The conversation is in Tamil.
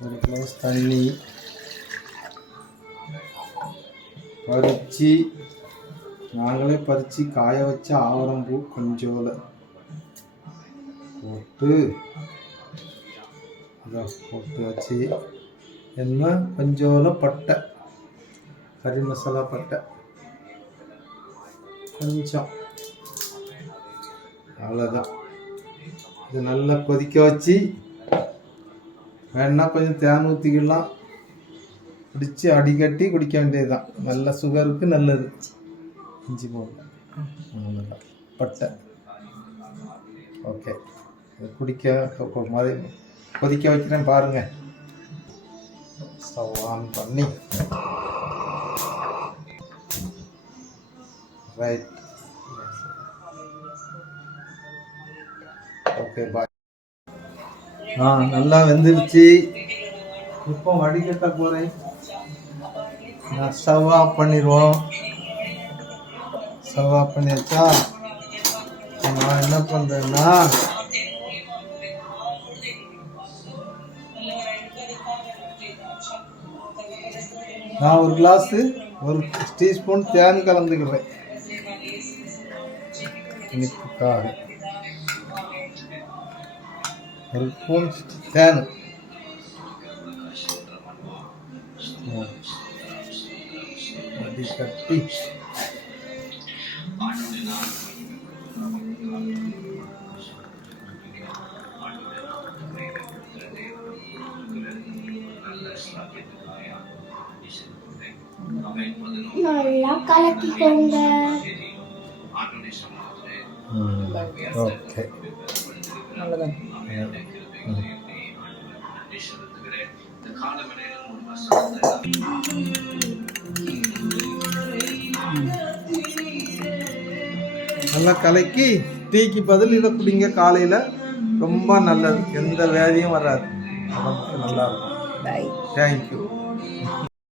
ஒரு கிளாஸ் தண்ணி பறித்து நாங்களே பறித்து காய வச்ச ஆவரம்பூ கொஞ்சோல போட்டு அதை போட்டு வச்சு என்ன? கொஞ்சோல பட்டை கறி மசாலா பட்டை. கொஞ்சம். அவ்வளோதான் இது நல்லா கொதிக்க வச்சு வேணா கொஞ்சம் தேன் ஊற்றிக்கலாம் குடித்து அடிக்கட்டி குடிக்க வேண்டியது தான் நல்ல சுகருக்கு நல்லது. இஞ்சி போடலாம் அவ்வளோதான் பட்டை. ஓகே. குடிக்க மாதிரி கொதிக்க வைக்கிறேன் பாருங்கள் ஸ்டவ் ஆன் பண்ணி. ரைட் ஓகே பாய் ஆ நல்லா வெந்துருச்சு. இப்போ வடிகட்ட போகிறேன் நான் ஸ்டவ் ஆஃப் பண்ணிடுவோம் ஸ்டவ் ஆஃப் பண்ணியாச்சா? நான் என்ன பண்ணுறேன்னா நான் ஒரு கிளாஸு ஒரு டீஸ்பூன் தேன் கலந்துக்கிறேன். இனிப்புக்காக அடி கட்டி நல்லா கலக்கிக்கோங்க ஓகே அவ்வளோதான் நல்லா கலக்கி டீக்கு பதில் இதை குடிங்க காலையில். ரொம்ப நல்லது. எந்த வியாதியும் வராது. உடம்புக்கு நல்லா இருக்கும். தேங்க்யூ